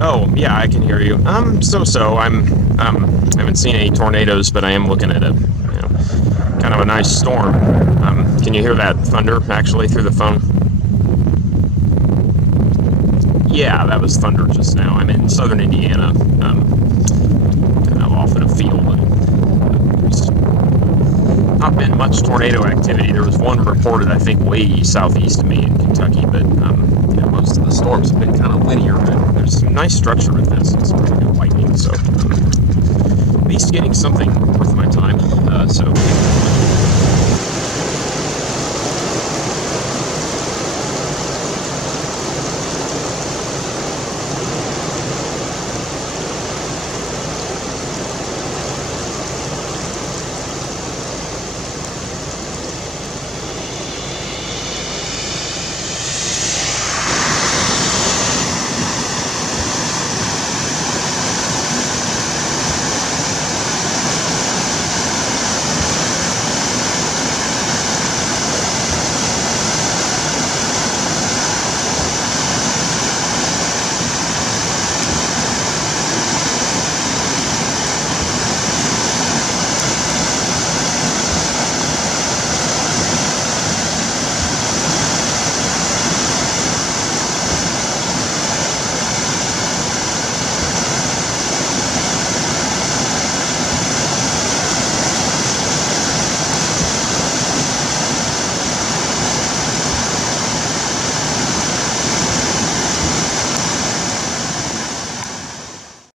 Oh, yeah, I can hear you. So. I haven't seen any tornadoes, but I am looking at kind of a nice storm. Can you hear that thunder actually through the phone? Yeah, that was thunder just now. I'm in southern Indiana, kind of off in a field, and there's not been much tornado activity. There was one reported, I think, way southeast of me in Kentucky, but most of the storms have been kind of linear, and there's some nice structure with this. It's pretty good lightning, so at least getting something worth my time. So